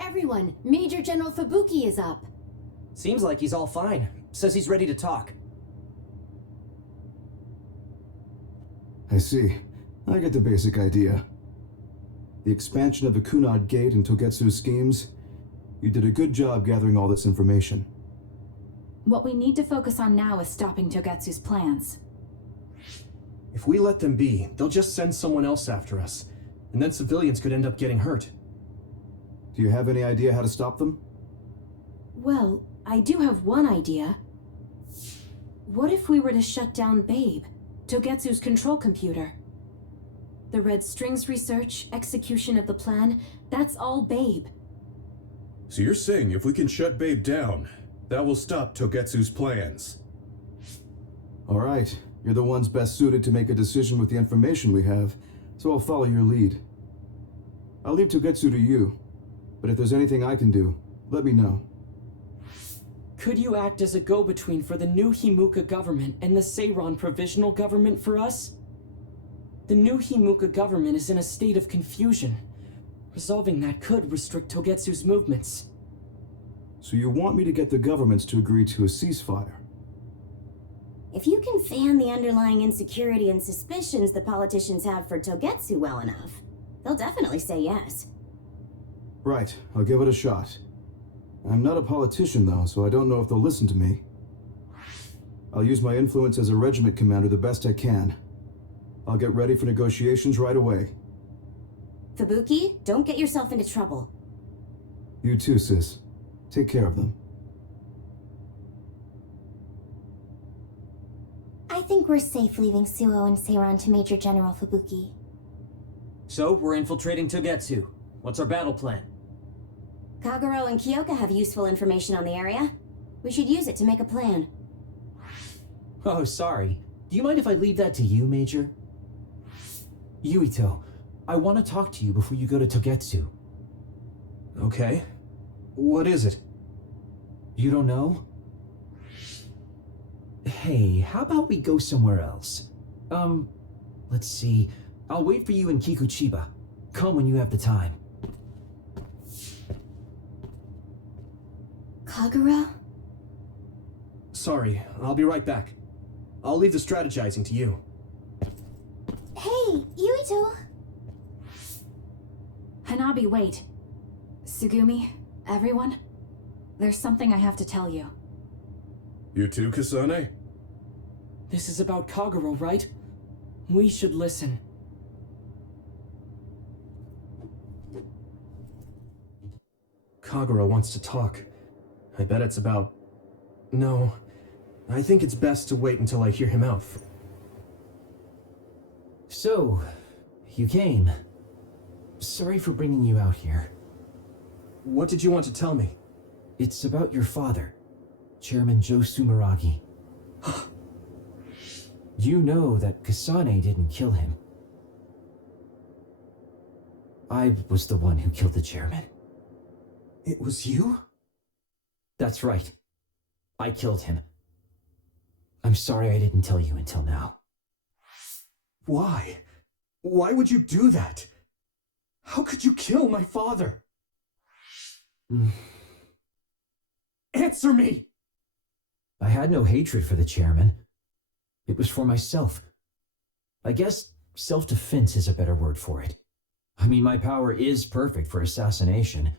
Everyone, Major General Fubuki is up. Seems like he's all fine. Says he's ready to talk. I see. I get the basic idea. The expansion of the Kunad Gate and Togetsu's schemes. You did a good job gathering all this information. What we need to focus on now is stopping Togetsu's plans. If we let them be, they'll just send someone else after us. And then civilians could end up getting hurt. Do you have any idea how to stop them? Well, I do have one idea. What if we were to shut down Babe, Togetsu's control computer? The Red Strings research, execution of the plan, that's all Babe. So you're saying if we can shut Babe down, that will stop Togetsu's plans? All right. You're the ones best suited to make a decision with the information we have, so I'll follow your lead. I'll leave Togetsu to you, but if there's anything I can do, let me know. Could you act as a go-between for the new Himuka government and the Seiron provisional government for us? The new Himuka government is in a state of confusion. Resolving that could restrict Togetsu's movements. So you want me to get the governments to agree to a ceasefire? If you can fan the underlying insecurity and suspicions the politicians have for Togetsu well enough, they'll definitely say yes. Right, I'll give it a shot. I'm not a politician though, so I don't know if they'll listen to me. I'll use my influence as a regiment commander the best I can. I'll get ready for negotiations right away. Fubuki, don't get yourself into trouble. You too, sis. Take care of them. I think we're safe leaving Suo and Seiron to Major General Fubuki. So, we're infiltrating Togetsu. What's our battle plan? Kagero and Kyoka have useful information on the area. We should use it to make a plan. Oh, sorry. Do you mind if I leave that to you, Major? Yuito, I want to talk to you before you go to Togetsu. Okay. What is it? You don't know? Hey, how about we go somewhere else? Let's see. I'll wait for you in Kikuchiba. Come when you have the time. Kagero? Sorry, I'll be right back. I'll leave the strategizing to you. Hey, Yuito! Hanabi, wait. Sugumi, everyone? There's something I have to tell you. You too, Kasane? This is about Kagero, right? We should listen. Kagero wants to talk. I bet it's about... No. I think it's best to wait until I hear him out. So, you came. Sorry for bringing you out here. What did you want to tell me? It's about your father, Chairman Joe Sumeragi. You know that Kasane didn't kill him. I was the one who killed the chairman. It was you? That's right. I killed him. I'm sorry I didn't tell you until now. Why? Why would you do that? How could you kill my father? Answer me! I had no hatred for the chairman. It was for myself. I guess self-defense is a better word for it. I mean, my power is perfect for assassination.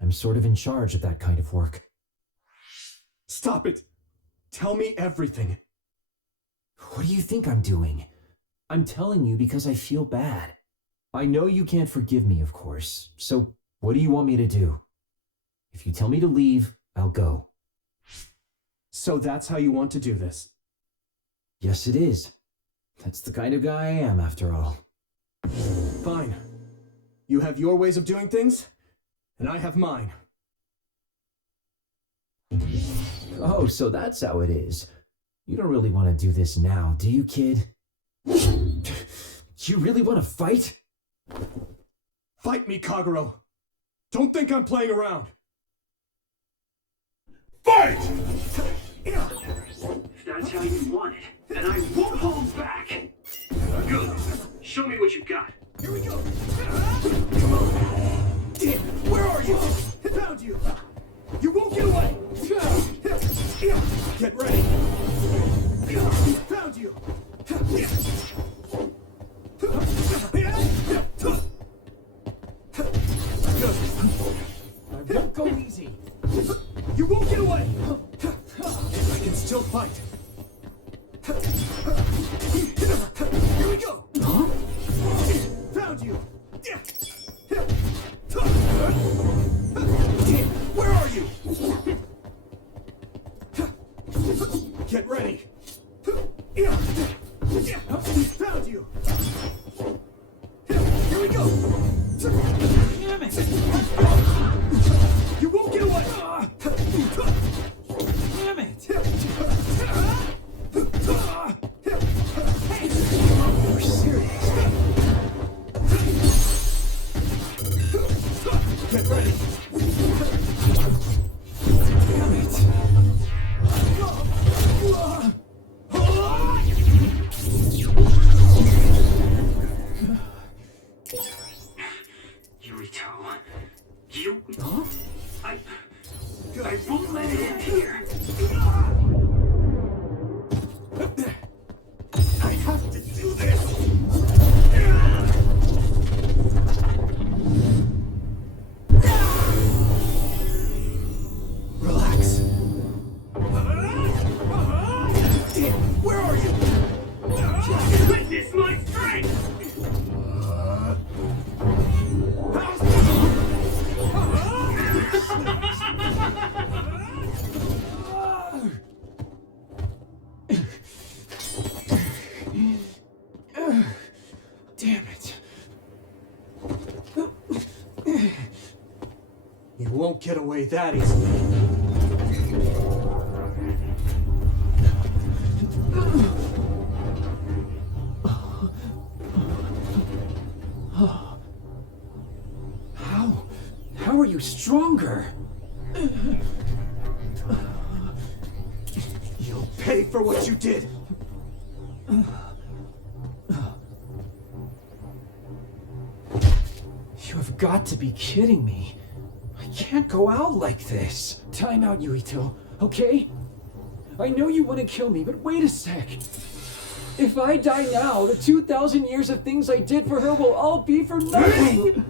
I'm sort of in charge of that kind of work. Stop it! Tell me everything. What do you think I'm doing? I'm telling you because I feel bad. I know you can't forgive me, of course, so what do you want me to do? If you tell me to leave, I'll go. So that's how you want to do this? Yes, it is. That's the kind of guy I am, after all. Fine. You have your ways of doing things, and I have mine. Oh, so that's how it is. You don't really want to do this now, do you, kid? You really want to fight? Fight me, Kagero! Don't think I'm playing around! Fight! If that's how you want it, then I won't hold back! Good. Show me what you got. Here we go! Come on! Damn, where are are you? Found you! You won't get away! Get ready! Found you! Good. I won't go easy. You won't get away! I can still fight. Here we go! Huh? Found you! Where are you? Get ready! Found you! Here we go! Damn it! You won't get away! Damn it! You're serious? Get ready! Damn it! Yurito, you... Huh? I won't let it end here. I have to do this! Relax. Where are you? Witness my strength! Damn it. You won't get away that easily. How are you stronger? You'll pay for what you did! You have got to be kidding me. I can't go out like this. Time out, Yurito, okay? I know you want to kill me, but wait a sec. If I die now, the 2,000 years of things I did for her will all be for nothing!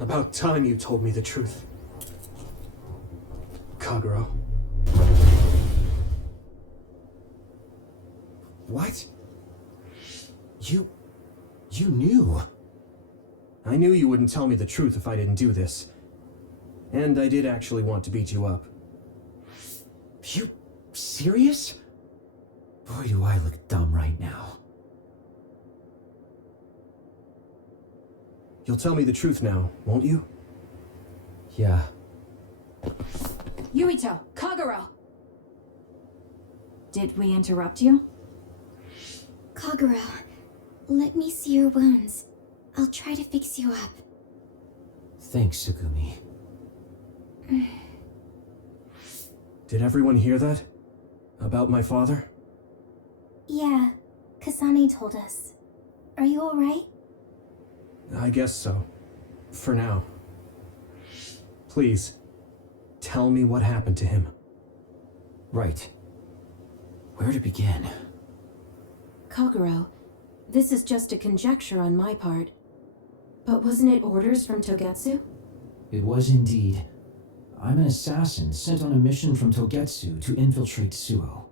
About time you told me the truth, Kagero. What? You knew? I knew you wouldn't tell me the truth if I didn't do this. And I did actually want to beat you up. You serious? Boy, do I look dumb right now. You'll tell me the truth now, won't you? Yeah. Yurito, Kagero! Did we interrupt you? Kagero, let me see your wounds. I'll try to fix you up. Thanks, Sugumi. Did everyone hear that? About my father? Yeah, Kasane told us. Are you alright? I guess so. For now. Please, tell me what happened to him. Right. Where to begin? Kagero, this is just a conjecture on my part. But wasn't it orders from Togetsu? It was indeed. I'm an assassin sent on a mission from Togetsu to infiltrate Suo.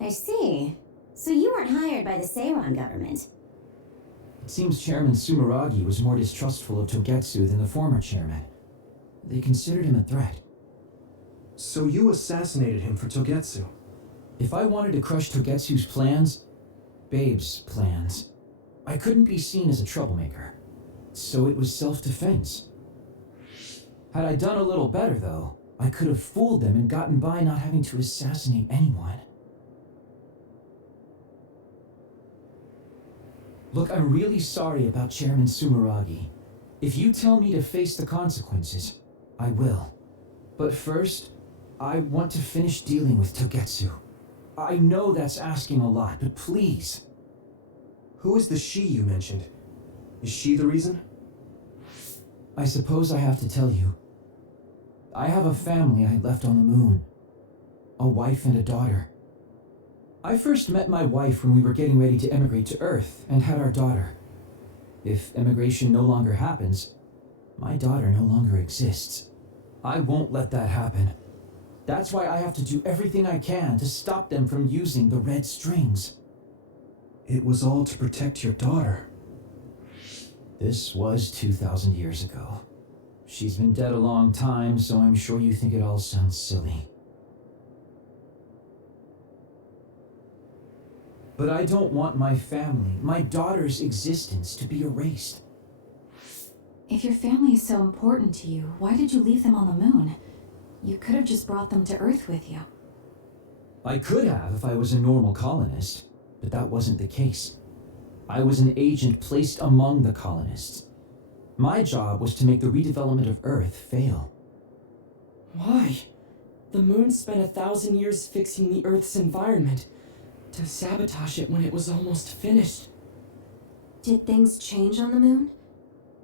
I see. So you weren't hired by the Seiron government. It seems Chairman Sumeragi was more distrustful of Togetsu than the former chairman. They considered him a threat. So you assassinated him for Togetsu? If I wanted to crush Togetsu's plans, Babe's plans, I couldn't be seen as a troublemaker. So it was self-defense. Had I done a little better, though, I could have fooled them and gotten by not having to assassinate anyone. Look, I'm really sorry about Chairman Sumeragi. If you tell me to face the consequences, I will. But first, I want to finish dealing with Togetsu. I know that's asking a lot, but please. Who is the she you mentioned? Is she the reason? I suppose I have to tell you. I have a family I left on the moon. A wife and a daughter. I first met my wife when we were getting ready to emigrate to Earth and had our daughter. If emigration no longer happens, my daughter no longer exists. I won't let that happen. That's why I have to do everything I can to stop them from using the red strings. It was all to protect your daughter. This was 2,000 years ago. She's been dead a long time, so I'm sure you think it all sounds silly. But I don't want my family, my daughter's existence, to be erased. If your family is so important to you, why did you leave them on the moon? You could have just brought them to Earth with you. I could have if I was a normal colonist, but that wasn't the case. I was an agent placed among the colonists. My job was to make the redevelopment of Earth fail. Why? The moon spent 1,000 years fixing the Earth's environment. To sabotage it when it was almost finished. Did things change on the moon?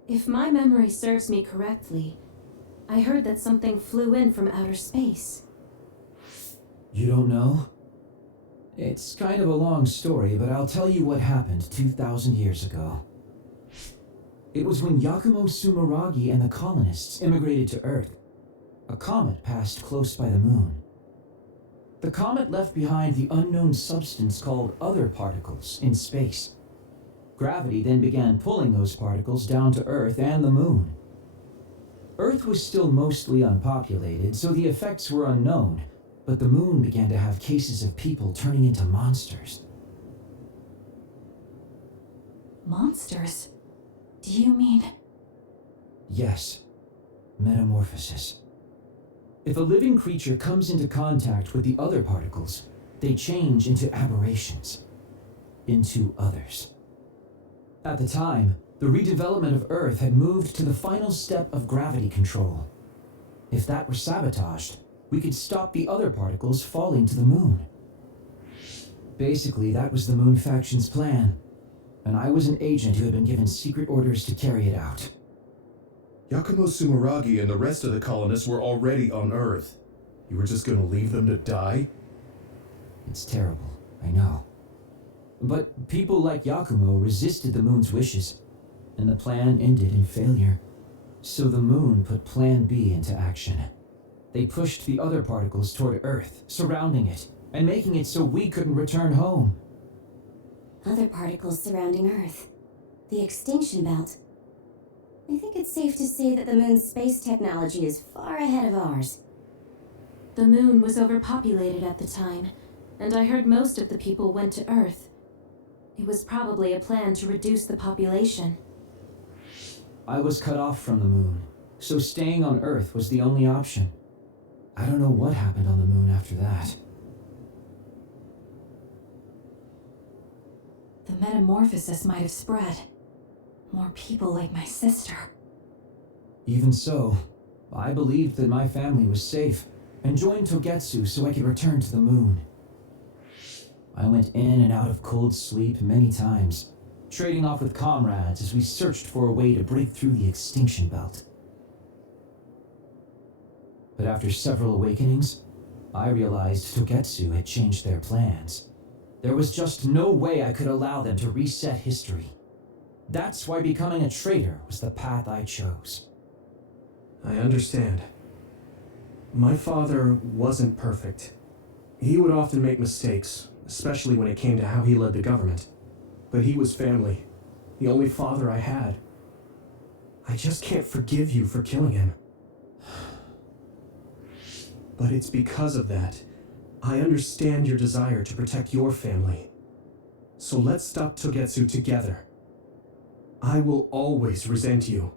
If my memory serves me correctly, I heard that something flew in from outer space. You don't know? It's kind of a long story, but I'll tell you what happened 2,000 years ago. It was when Yakumo Sumeragi and the colonists immigrated to Earth. A comet passed close by the moon. The comet left behind the unknown substance called other particles in space. Gravity then began pulling those particles down to Earth and the moon. Earth was still mostly unpopulated, so the effects were unknown, but the moon began to have cases of people turning into monsters. Monsters? Do you mean... Yes. Metamorphosis. If a living creature comes into contact with the other particles, they change into aberrations. Into others. At the time, the redevelopment of Earth had moved to the final step of gravity control. If that were sabotaged, we could stop the other particles falling to the moon. Basically, that was the Moon Faction's plan, and I was an agent who had been given secret orders to carry it out. Yakumo Sumeragi and the rest of the colonists were already on Earth. You were just gonna leave them to die? It's terrible, I know. But people like Yakumo resisted the moon's wishes, and the plan ended in failure. So the moon put Plan B into action. They pushed the other particles toward Earth, surrounding it, and making it so we couldn't return home. Other particles surrounding Earth. The extinction belt. I think it's safe to say that the moon's space technology is far ahead of ours. The moon was overpopulated at the time, and I heard most of the people went to Earth. It was probably a plan to reduce the population. I was cut off from the moon, so staying on Earth was the only option. I don't know what happened on the moon after that. The metamorphosis might have spread. More people like my sister. Even so, I believed that my family was safe, and joined Togetsu so I could return to the moon. I went in and out of cold sleep many times, trading off with comrades as we searched for a way to break through the extinction belt. But after several awakenings, I realized Togetsu had changed their plans. There was just no way I could allow them to reset history. That's why becoming a traitor was the path I chose. I understand. My father wasn't perfect. He would often make mistakes, especially when it came to how he led the government. But he was family, the only father I had. I just can't forgive you for killing him. But it's because of that. I understand your desire to protect your family. So let's stop Togetsu together. I will always resent you.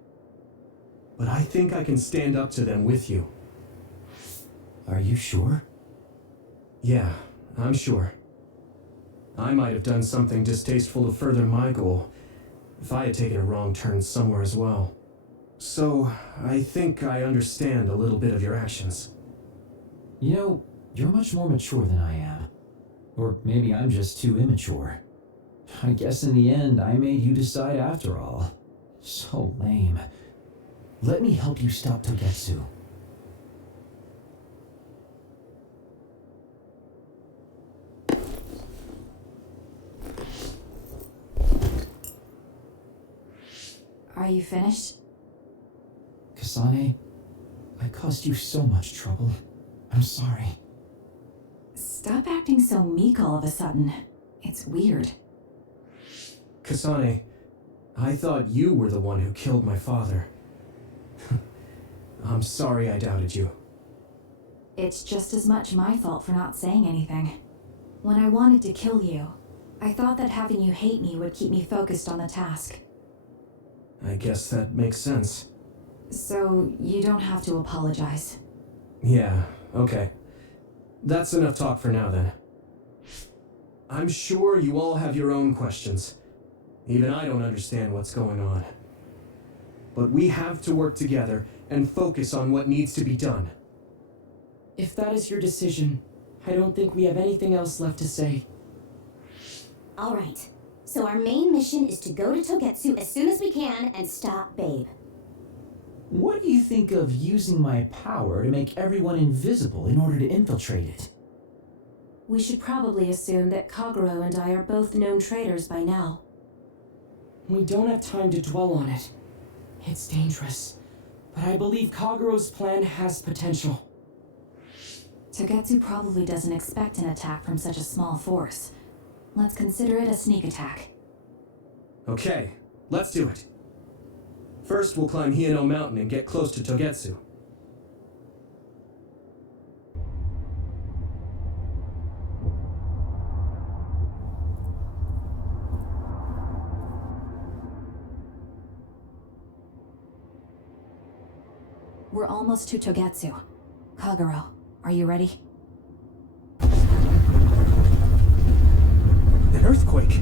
But I think I can stand up to them with you. Are you sure? Yeah, I'm sure. I might have done something distasteful to further my goal, if I had taken a wrong turn somewhere as well. So, I think I understand a little bit of your actions. You know, you're much more mature than I am. Or maybe I'm just too immature. I guess in the end, I made you decide after all. So lame. Let me help you stop Togetsu. Are you finished? Kasane, I caused you so much trouble. I'm sorry. Stop acting so meek all of a sudden. It's weird. Kasane, I thought you were the one who killed my father. I'm sorry I doubted you. It's just as much my fault for not saying anything. When I wanted to kill you, I thought that having you hate me would keep me focused on the task. I guess that makes sense. So you don't have to apologize. Yeah, okay. That's enough talk for now then. I'm sure you all have your own questions. Even I don't understand what's going on. But we have to work together and focus on what needs to be done. If that is your decision, I don't think we have anything else left to say. All right. So our main mission is to go to Togetsu as soon as we can and stop Babe. What do you think of using my power to make everyone invisible in order to infiltrate it? We should probably assume that Kagero and I are both known traitors by now. We don't have time to dwell on it. It's dangerous, but I believe Kagero's plan has potential. Togetsu probably doesn't expect an attack from such a small force. Let's consider it a sneak attack. Okay, let's do it. First, we'll climb Hieno Mountain and get close to Togetsu. We're almost to Togetsu. Kagero, are you ready? An earthquake!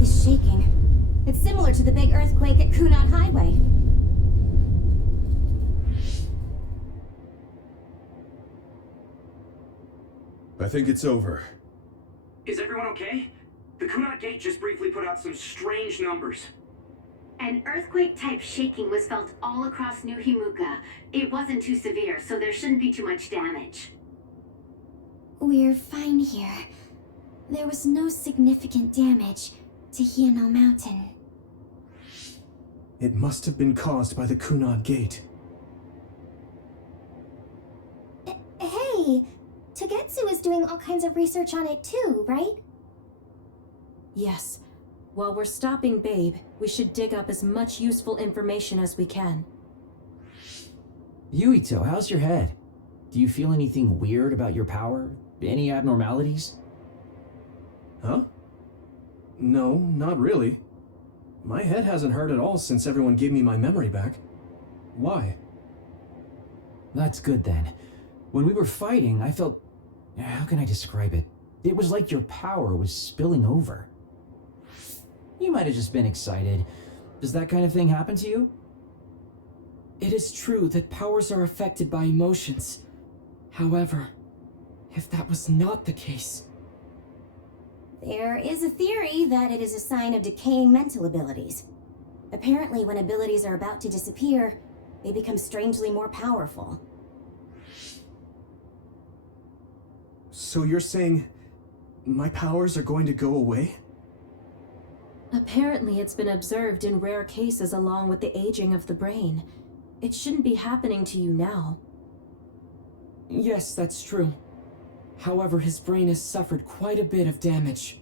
It's shaking. It's similar to the big earthquake at Kunad Highway. I think it's over. Is everyone okay? The Kunat Gate just briefly put out some strange numbers. An earthquake-type shaking was felt all across New Himuka. It wasn't too severe, so there shouldn't be too much damage. We're fine here. There was no significant damage to Hieno Mountain. It must have been caused by the Kunad Gate. Hey, Togetsu is doing all kinds of research on it too, right? Yes. While we're stopping Babe, we should dig up as much useful information as we can. Yuito, how's your head? Do you feel anything weird about your power? Any abnormalities? Huh? No, not really. My head hasn't hurt at all since everyone gave me my memory back. Why? That's good then. When we were fighting, I felt... How can I describe it? It was like your power was spilling over. You might have just been excited. Does that kind of thing happen to you? It is true that powers are affected by emotions. However, if that was not the case... There is a theory that it is a sign of decaying mental abilities. Apparently, when abilities are about to disappear, they become strangely more powerful. So you're saying my powers are going to go away? Apparently it's been observed in rare cases along with the aging of the brain. It shouldn't be happening to you now. Yes, that's true. However, his brain has suffered quite a bit of damage.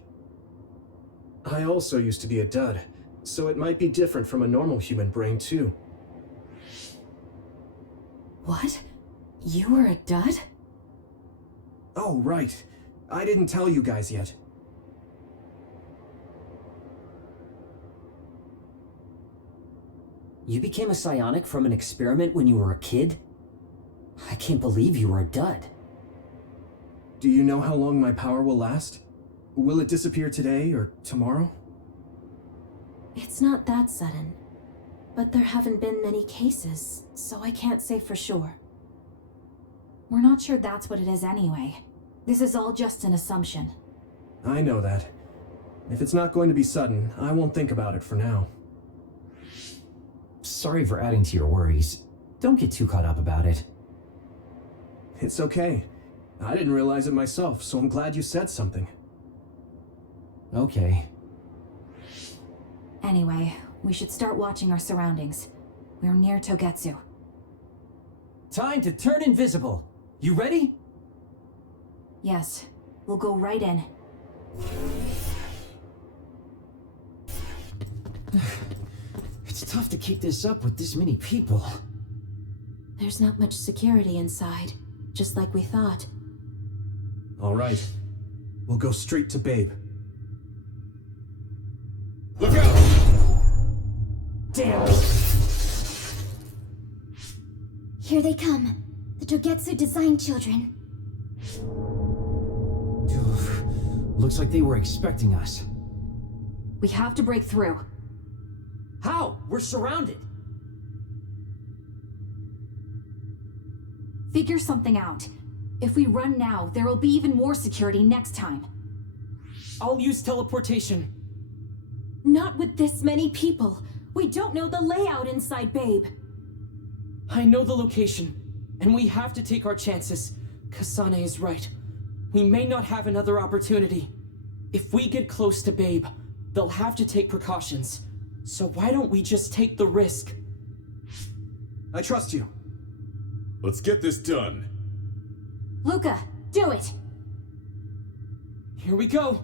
I also used to be a dud, so it might be different from a normal human brain too. What? You were a dud? Oh, right. I didn't tell you guys yet. You became a psionic from an experiment when you were a kid? I can't believe you were a dud. Do you know how long my power will last? Will it disappear today or tomorrow? It's not that sudden. But there haven't been many cases, so I can't say for sure. We're not sure that's what it is anyway. This is all just an assumption. I know that. If it's not going to be sudden, I won't think about it for now. Sorry for adding to your worries. Don't get too caught up about it. It's okay. I didn't realize it myself, so I'm glad you said something. Okay. Anyway, we should start watching our surroundings. We're near Togetsu. Time to turn invisible. You ready? Yes, we'll go right in. It's tough to keep this up with this many people. There's not much security inside, just like we thought. All right. We'll go straight to Babe. Look out! Damn! Here they come. The Togetsu design children. Looks like they were expecting us. We have to break through. How? We're surrounded. Figure something out. If we run now, there will be even more security next time. I'll use teleportation. Not with this many people. We don't know the layout inside Babe. I know the location, and we have to take our chances. Kasane is right. We may not have another opportunity. If we get close to Babe, they'll have to take precautions. So why don't we just take the risk? I trust you. Let's get this done. Luca, do it! Here we go!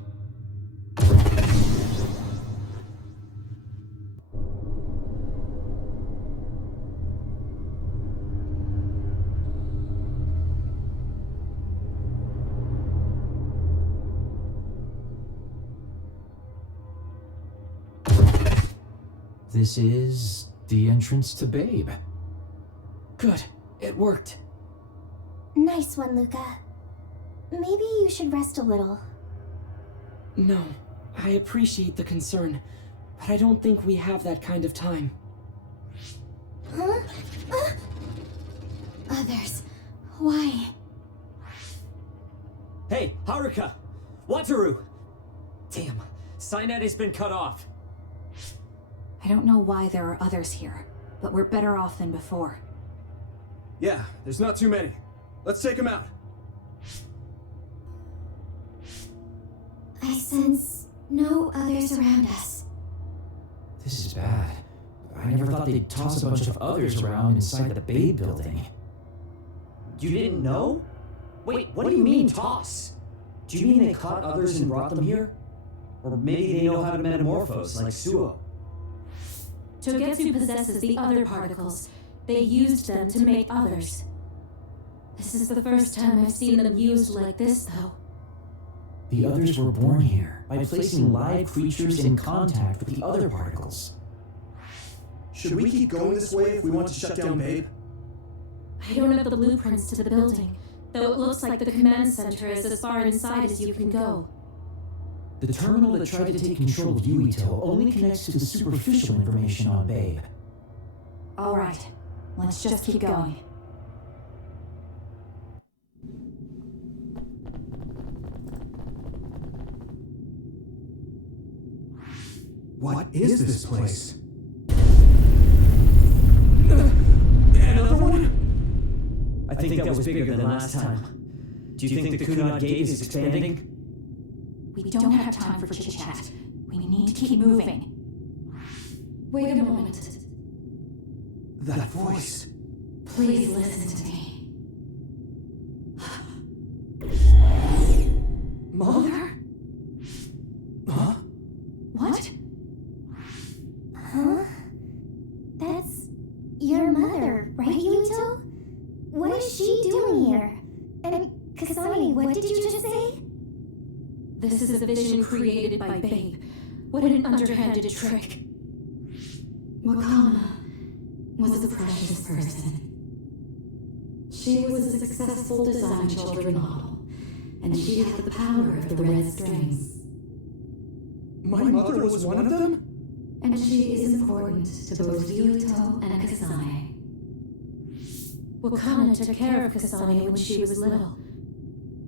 This is the entrance to Babe. Good, it worked. Nice one, Luca. Maybe you should rest a little. No, I appreciate the concern, but I don't think we have that kind of time. Huh? Others. Why? Hey, Haruka! Wataru! Damn, Signet has been cut off. I don't know why there are others here, but we're better off than before. Yeah, there's not too many. Let's take them out. I sense no others around us. This is bad. I never thought they'd toss a bunch of others around inside the Babe building. You didn't know? Wait, what do you mean, toss? Do you mean they caught others and brought them here? Or maybe they know how to metamorphose, like Suo? Togetsu possesses the other particles. They used them to make others. This is the first time I've seen them used like this, though. The others were born here by placing live creatures in contact with the other particles. Should we keep going this way if we want to shut down Babe? I don't have the blueprints to the building, though it looks like the command center is as far inside as you can go. The terminal that tried to take control of Yuito only connects to the superficial information on Babe. All right, let's just keep going. What is this place? Another one? I think that was bigger than last time. Do you think the Kunad Gate is expanding? We don't have time for chit-chat. We need to keep moving. Wait a moment. That voice. Please listen to me. Mother? Huh? What? Huh? That's your mother, right, Yuito? What is she doing here? And Kasane, what did you just say? This is a vision created by Babe. What an underhanded trick. Wakama was a precious person. She was a successful design children model, and she had the power of the red strings. My mother was one of them? And she is important to both Yuito and Kasane. Wakana took care of Kasane when she was little.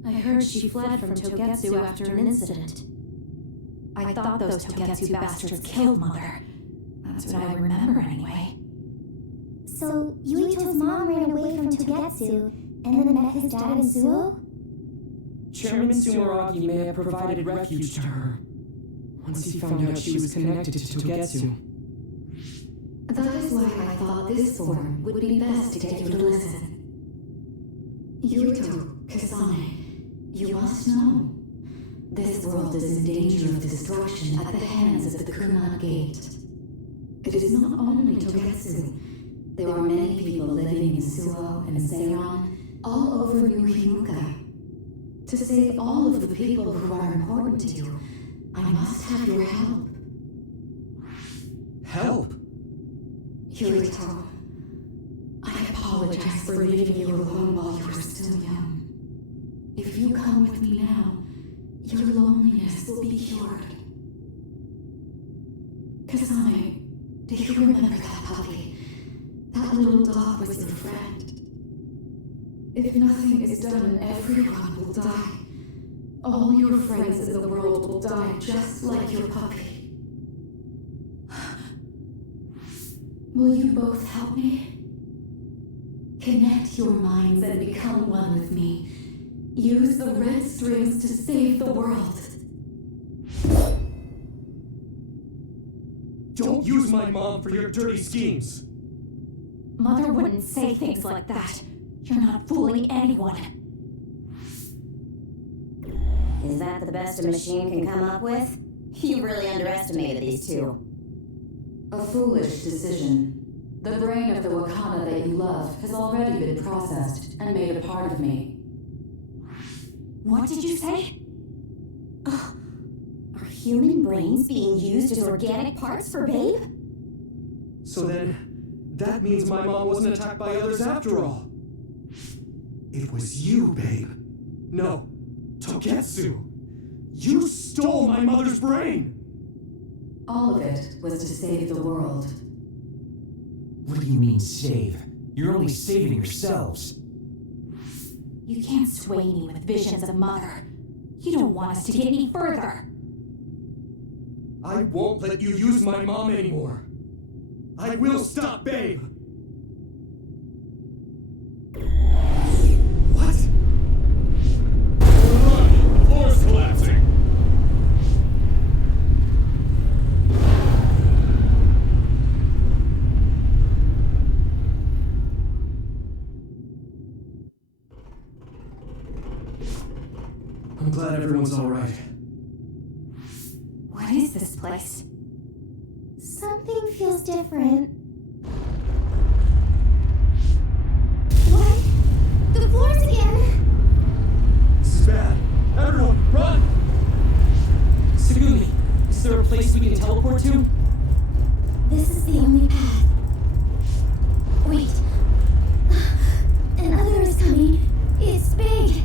I heard she fled from Togetsu after an incident. I thought those Togetsu bastards killed Mother. That's what I remember anyway. So, Yuito's mom ran away from Togetsu, and then met his dad in Suo? Chairman Sumeragi may have provided refuge to her once he found out she was connected to Togetsu. That is why I thought this forum would be best to get you to listen. Yuito, Kasane, you must know. This world is in danger of destruction at the hands of the Kunai Gate. It is not only Togetsu. There are many people living in Suo and Seiron, all over New Himuka. To save all of the people who are important to you, I must have your help. Help? Yuito, I apologize for leaving you alone while you were still young. If you come with me now, your loneliness will be cured. Kasane, do you remember that puppy? That little dog was your friend. If nothing is done, everyone will die. All your friends in the world will die just like your puppy. Will you both help me? Connect your minds and become one with me. Use the red strings to save the world. Don't use my mom for your dirty schemes! Mother wouldn't say things like that. You're not fooling anyone. Is that the best a machine can come up with? You really underestimated these two. A foolish decision. The brain of the Wakana that you love has already been processed and made a part of me. What did you say? Are human brains being used as organic parts for Babe? So then, that means my mom wasn't attacked by others after all. It was you, Babe. No, Togetsu. You stole my mother's brain! All of it was to save the world. What do you mean, save? You're only saving yourselves. You can't sway me with visions of Mother. You don't want us to get any further. I won't let you use my mom anymore. I will stop Babe! What? Run! The floor's collapsing! I'm glad everyone's alright. What is this place? Something feels different. What? The floors again! This is bad. Everyone, run! Tsugumi, is there a place we can teleport to? This is the only path. Wait. Another is coming. It's big.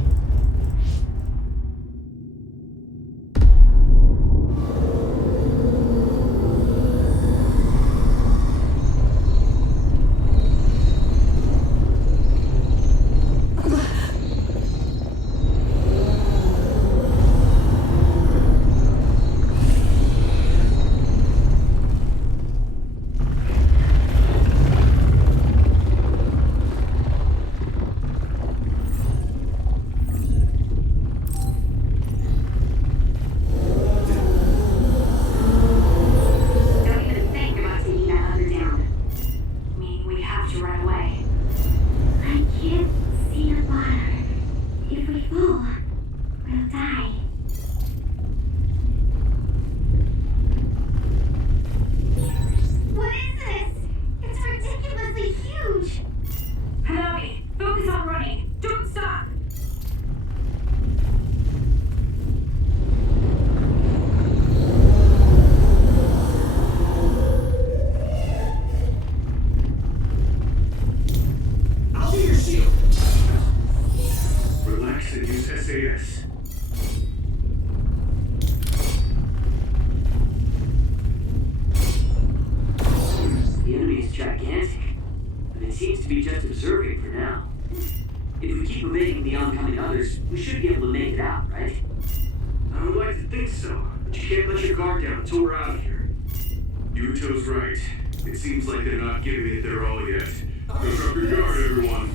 others, we should be able to make it out, right? I would like to think so, but you can't let your guard down until we're out of here. Yuto's right. It seems like they're not giving it their all yet. Don't drop your guard, everyone.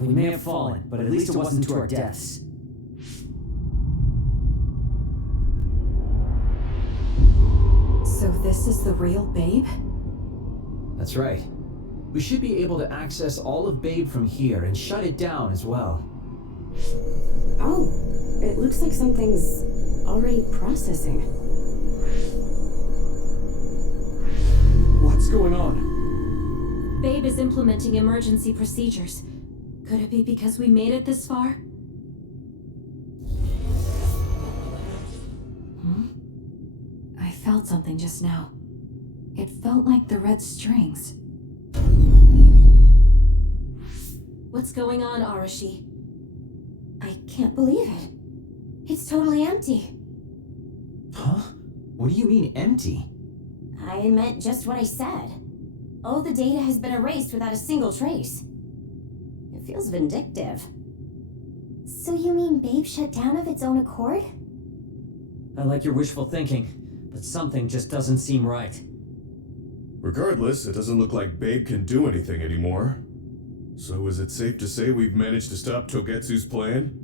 We may have fallen, but at least it wasn't to our deaths. So this is the real Babe? That's right. We should be able to access all of Babe from here and shut it down as well. Oh, it looks like something's already processing. What's going on? Babe is implementing emergency procedures. Could it be because we made it this far? I felt something just now. It felt like the red strings. What's going on, Arashi? I can't believe it. It's totally empty. Huh? What do you mean, empty? I meant just what I said. All the data has been erased without a single trace. It feels vindictive. So you mean Babe shut down of its own accord? I like your wishful thinking, but something just doesn't seem right. Regardless, it doesn't look like Babe can do anything anymore. So is it safe to say we've managed to stop Togetsu's plan?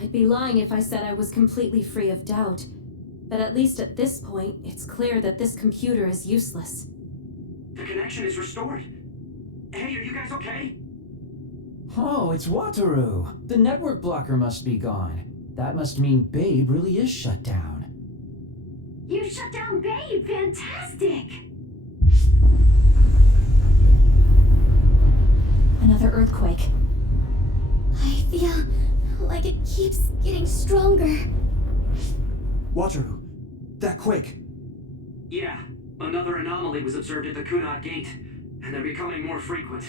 I'd be lying if I said I was completely free of doubt. But at least at this point, it's clear that this computer is useless. The connection is restored. Hey, are you guys okay? Oh, it's Wataru. The network blocker must be gone. That must mean Babe really is shut down. You shut down Babe! Fantastic! Another earthquake. I feel like it keeps getting stronger. Wataru, that quake. Yeah, another anomaly was observed at the Kunad Gate, and they're becoming more frequent.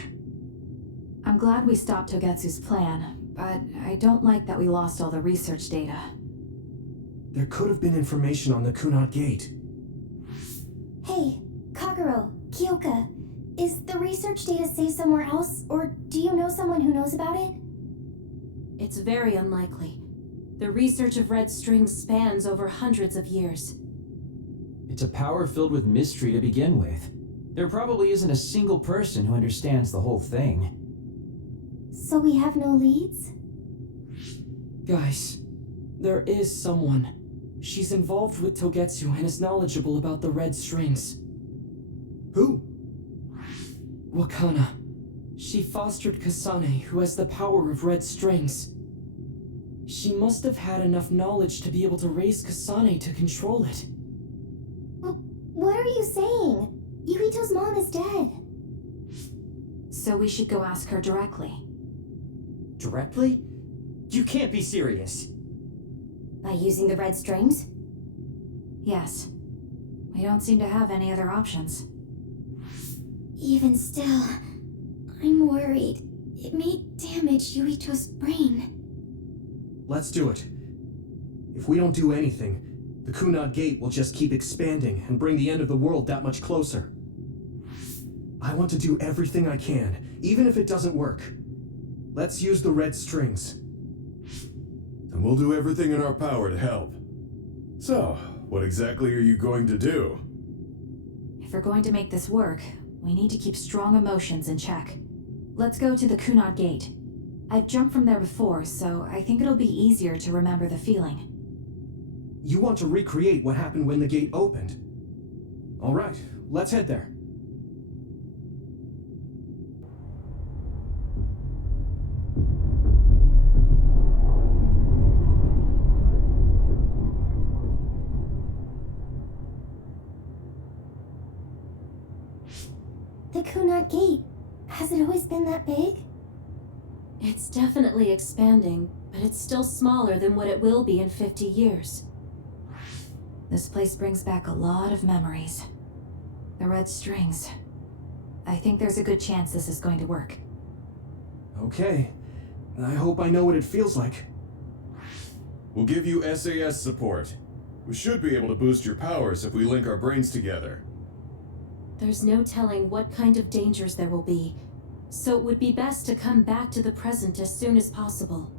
I'm glad we stopped Togetsu's plan, but I don't like that we lost all the research data. There could have been information on the Kunad Gate. Hey, Kagero, Kyoka, is the research data saved somewhere else, or do you know someone who knows about it? It's very unlikely. The research of red strings spans over hundreds of years. It's a power filled with mystery to begin with. There probably isn't a single person who understands the whole thing. So we have no leads? Guys, there is someone. She's involved with Togetsu and is knowledgeable about the red strings. Who? Wakana. She fostered Kasane, who has the power of red strings. She must have had enough knowledge to be able to raise Kasane to control it. What are you saying? Yuito's mom is dead. So we should go ask her directly. Directly? You can't be serious. By using the red strings? Yes. We don't seem to have any other options. Even still, I'm worried. It may damage Yuito's brain. Let's do it. If we don't do anything, the Kunad Gate will just keep expanding and bring the end of the world that much closer. I want to do everything I can, even if it doesn't work. Let's use the red strings. And we'll do everything in our power to help. So, what exactly are you going to do? If we're going to make this work, we need to keep strong emotions in check. Let's go to the Kunad Gate. I've jumped from there before, so I think it'll be easier to remember the feeling. You want to recreate what happened when the gate opened? All right, let's head there. The Kunad Gate. Has it always been that big? It's definitely expanding, but it's still smaller than what it will be in 50 years. This place brings back a lot of memories. The red strings. I think there's a good chance this is going to work. Okay. I hope I know what it feels like. We'll give you SAS support. We should be able to boost your powers if we link our brains together. There's no telling what kind of dangers there will be, so it would be best to come back to the present as soon as possible.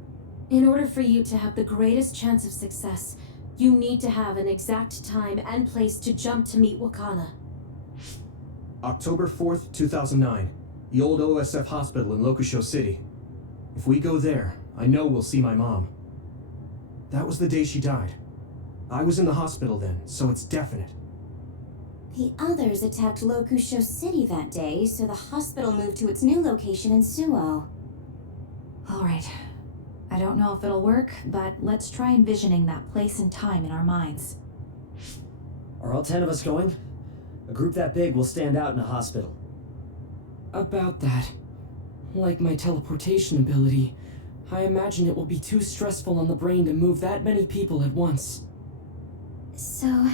In order for you to have the greatest chance of success, you need to have an exact time and place to jump to meet Wakana. October 4th, 2009. The old OSF hospital in Lokusho City. If we go there, I know we'll see my mom. That was the day she died. I was in the hospital then, so it's definite. The others attacked Lokusho City that day, so the hospital moved to its new location in Suo. Alright. I don't know if it'll work, but let's try envisioning that place and time in our minds. Are all 10 of us going? A group that big will stand out in a hospital. About that. Like my teleportation ability, I imagine it will be too stressful on the brain to move that many people at once. So,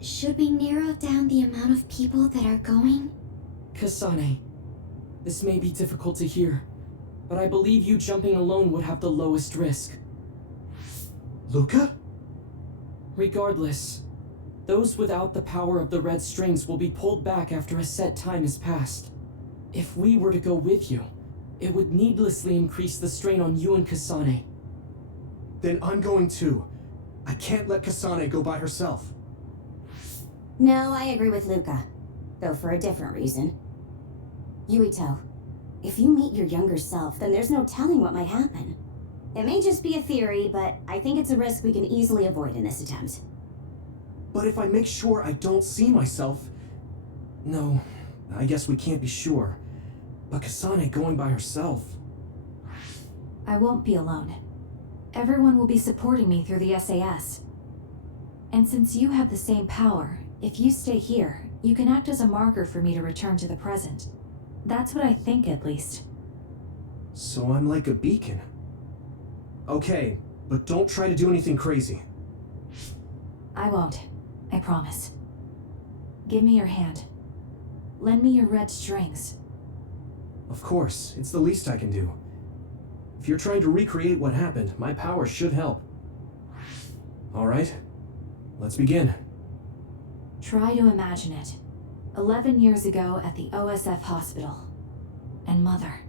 should we narrow down the amount of people that are going? Kasane, this may be difficult to hear, but I believe you jumping alone would have the lowest risk. Luca? Regardless, those without the power of the red strings will be pulled back after a set time has passed. If we were to go with you, it would needlessly increase the strain on you and Kasane. Then I'm going too. I can't let Kasane go by herself. No, I agree with Luca, though for a different reason. Yuito, if you meet your younger self, then there's no telling what might happen. It may just be a theory, but I think it's a risk we can easily avoid in this attempt. But if I make sure I don't see myself... No, I guess we can't be sure. But Kasane going by herself... I won't be alone. Everyone will be supporting me through the SAS. And since you have the same power, if you stay here, you can act as a marker for me to return to the present. That's what I think, at least. So I'm like a beacon. Okay, but don't try to do anything crazy. I won't. I promise. Give me your hand. Lend me your red strings. Of course, it's the least I can do. If you're trying to recreate what happened, my power should help. Alright, let's begin. Try to imagine it. 11 years ago at the OSF hospital. And Mother.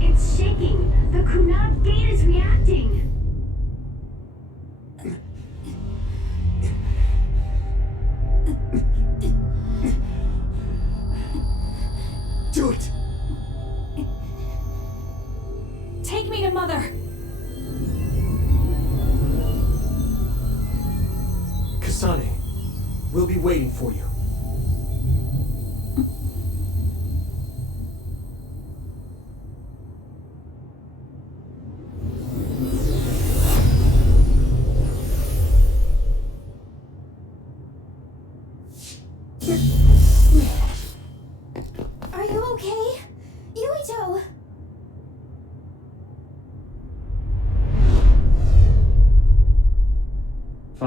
It's shaking! The Kunad Gate is reacting! Do it!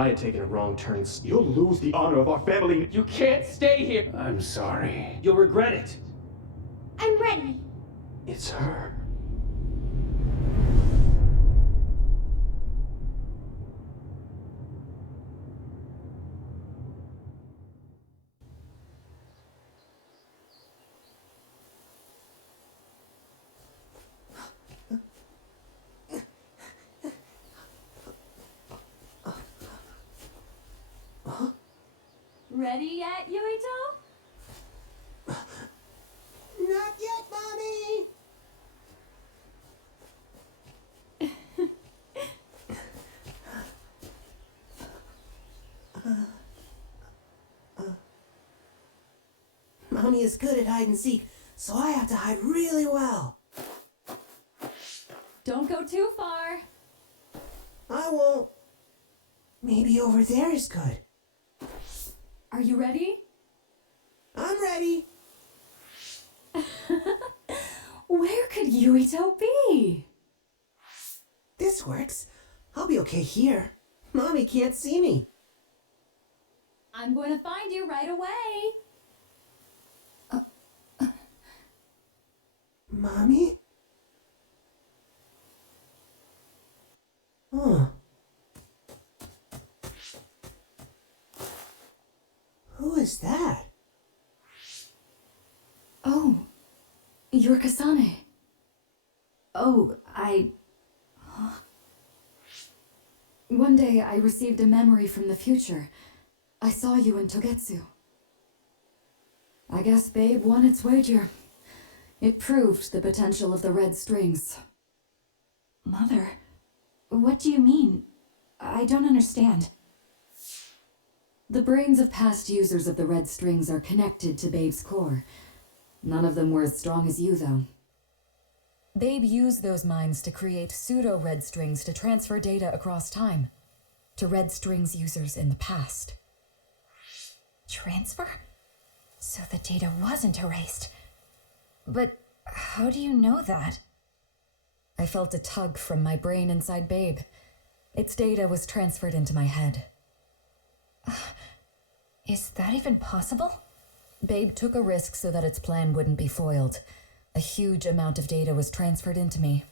I had taken a wrong turn. You'll lose the honor of our family. You can't stay here! I'm sorry. You'll regret it. I'm ready. It's her. Ready yet, Yuito? Not yet, Mommy! Mommy is good at hide and seek, so I have to hide really well. Don't go too far. I won't. Maybe over there is good. Are you ready? I'm ready. Where could Yuito be? This works. I'll be okay here. Mommy can't see me. I'm going to find you right away. Mommy? Huh. Who is that? Oh, you're Kasane. Oh, One day I received a memory from the future. I saw you in Togetsu. I guess Babe won its wager. It proved the potential of the red strings. Mother, what do you mean? I don't understand. The brains of past users of the red strings are connected to Babe's core. None of them were as strong as you, though. Babe used those minds to create pseudo-red strings to transfer data across time to red strings users in the past. Transfer? So the data wasn't erased. But how do you know that? I felt a tug from my brain inside Babe. Its data was transferred into my head. Is that even possible? Babe took a risk so that its plan wouldn't be foiled. A huge amount of data was transferred into me.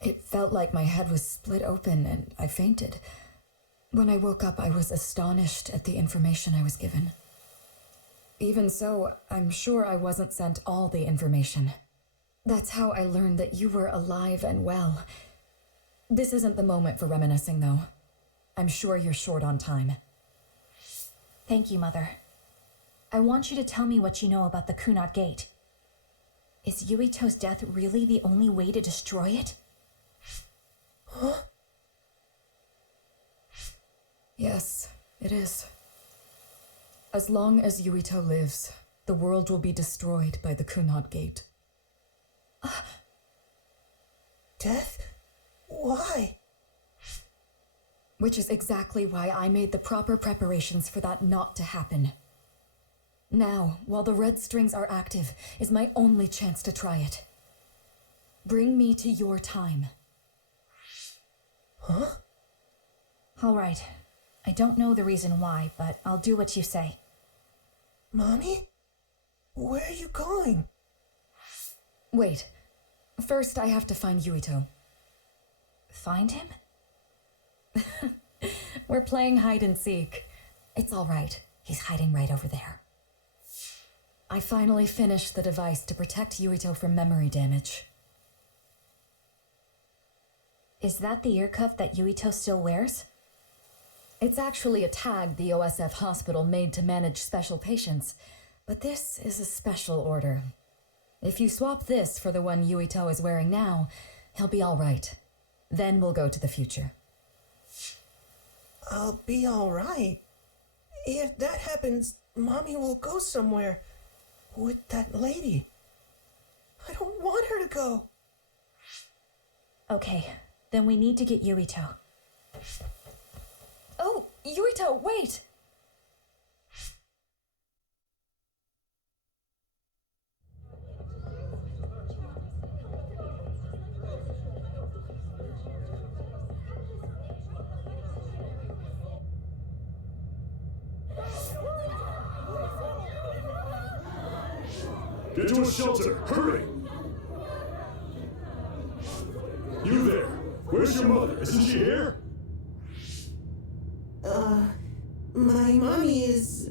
It felt like my head was split open and I fainted. When I woke up, I was astonished at the information I was given. Even so, I'm sure I wasn't sent all the information. That's how I learned that you were alive and well. This isn't the moment for reminiscing, though. I'm sure you're short on time. Thank you, Mother. I want you to tell me what you know about the Kunat Gate. Is Yuito's death really the only way to destroy it? Huh? Yes, it is. As long as Yuito lives, the world will be destroyed by the Kunat Gate. Death? Why? Which is exactly why I made the proper preparations for that not to happen. Now, while the red strings are active, is my only chance to try it. Bring me to your time. Huh? All right. I don't know the reason why, but I'll do what you say. Mommy? Where are you going? Wait. First, I have to find Yuito. Find him? We're playing hide and seek. It's all right. He's hiding right over there. I finally finished the device to protect Yuito from memory damage. Is that the ear cuff that Yuito still wears? It's actually a tag the OSF hospital made to manage special patients, but this is a special order. If you swap this for the one Yuito is wearing now, he'll be all right. Then we'll go to the future. I'll be all right. If that happens, Mommy will go somewhere with that lady. I don't want her to go. Okay, then we need to get Yuito. Oh, Yuito, wait! Get to a shelter! Hurry! You there! Where's your mother? Isn't she here? My mommy is...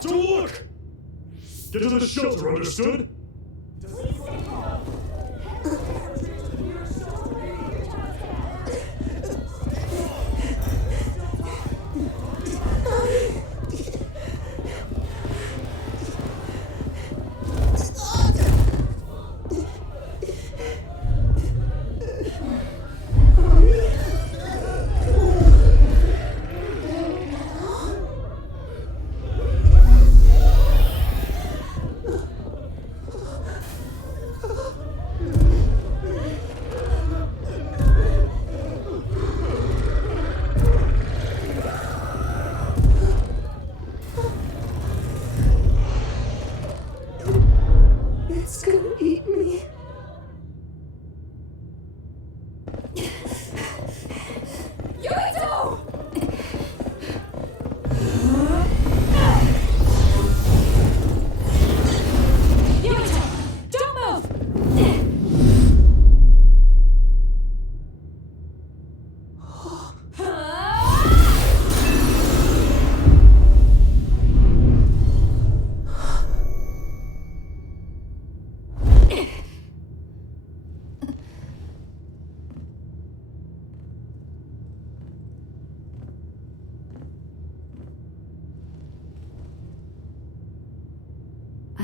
Don't look! Get to the shelter, understood? It's gonna eat me. Yuito! Yuito! Don't move!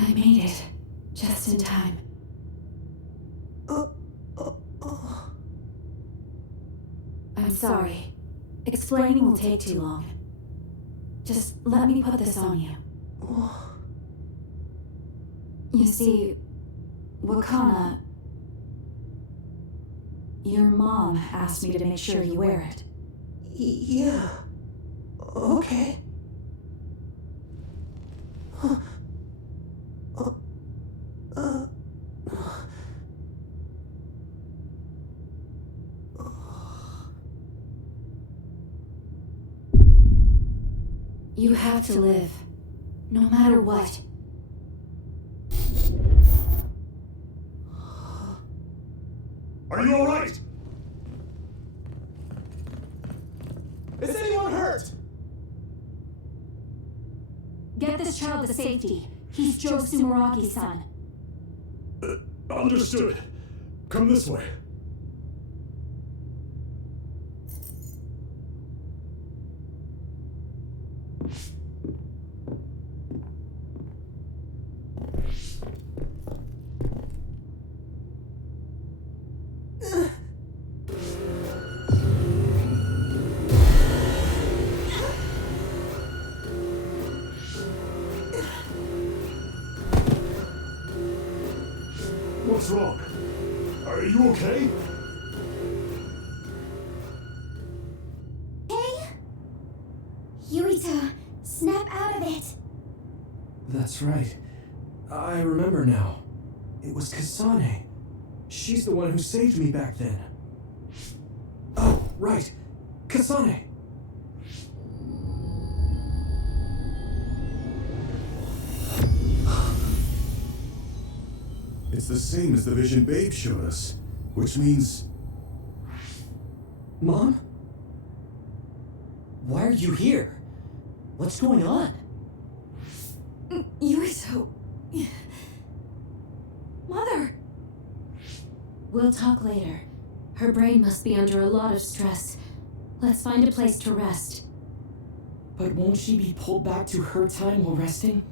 I made it. Just in time. I'm sorry. Explaining will take too long. Just let me put this on you. You see, Wakana... Your mom asked me to make sure you wear it. Yeah. Okay. You have to live, no matter what. Are you alright? Is anyone hurt? Get this child to safety. He's Joe Sumeragi's son. Understood. Come this way. What's wrong? Are you okay? Hey? Yuito, snap out of it. That's right. I remember now. It was Kasane. She's the one who saved me back then. Oh, right. Kasane. It's the same as the vision Babe showed us, which means... Mom? Why are you here? What's going on? Yuito... Mother! We'll talk later. Her brain must be under a lot of stress. Let's find a place to rest. But won't she be pulled back to her time while resting?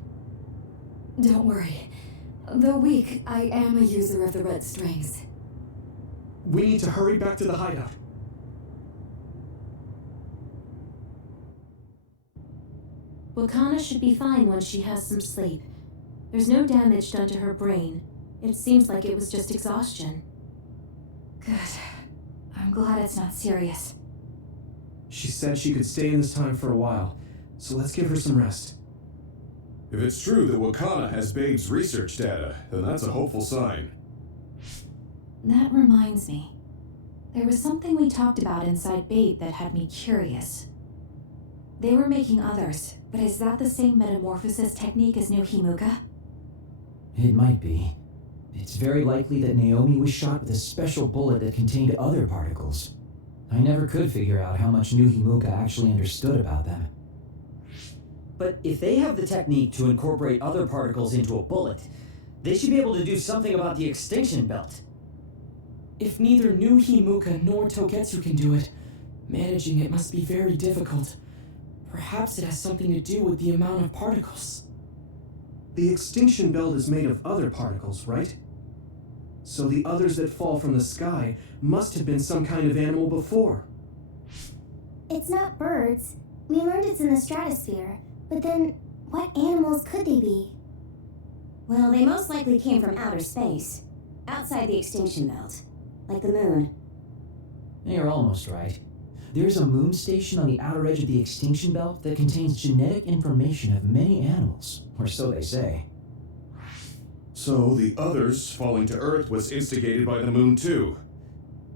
Don't worry. Though weak, I am a user of the red strings. We need to hurry back to the hideout. Wakana should be fine once she has some sleep. There's no damage done to her brain. It seems like it was just exhaustion. Good. I'm glad it's not serious. She said she could stay in this time for a while, so let's give her some rest. If it's true that Wakana has Babe's research data, then that's a hopeful sign. That reminds me. There was something we talked about inside Babe that had me curious. They were making others, but is that the same metamorphosis technique as New Himuka? It might be. It's very likely that Naomi was shot with a special bullet that contained other particles. I never could figure out how much New Himuka actually understood about them. But if they have the technique to incorporate other particles into a bullet, they should be able to do something about the extinction belt. If neither New Himuka nor Togetsu can do it, managing it must be very difficult. Perhaps it has something to do with the amount of particles. The extinction belt is made of other particles, right? So the others that fall from the sky must have been some kind of animal before. It's not birds. We learned it's in the stratosphere. But then, what animals could they be? Well, they most likely came from outer space, outside the extinction belt, like the moon. You're almost right. There's a moon station on the outer edge of the extinction belt that contains genetic information of many animals, or so they say. So the others falling to Earth was instigated by the moon too.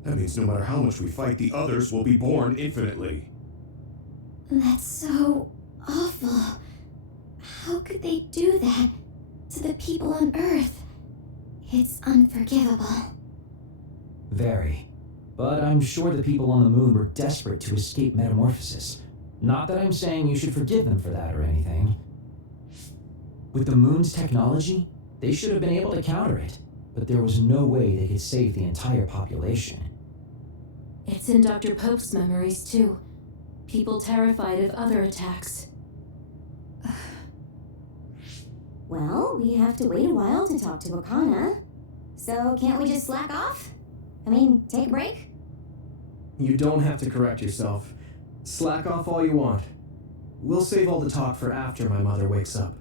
That means no matter how much we fight, the others will be born infinitely. That's so awful. How could they do that to the people on Earth? It's unforgivable. Very. But I'm sure the people on the moon were desperate to escape metamorphosis. Not that I'm saying you should forgive them for that or anything. With the moon's technology, they should have been able to counter it, but there was no way they could save the entire population. It's in Dr. Pope's memories, too. People terrified of other attacks. Well, we have to wait a while to talk to Akana. So can't we just slack off? I mean, take a break? You don't have to correct yourself. Slack off all you want. We'll save all the talk for after my mother wakes up.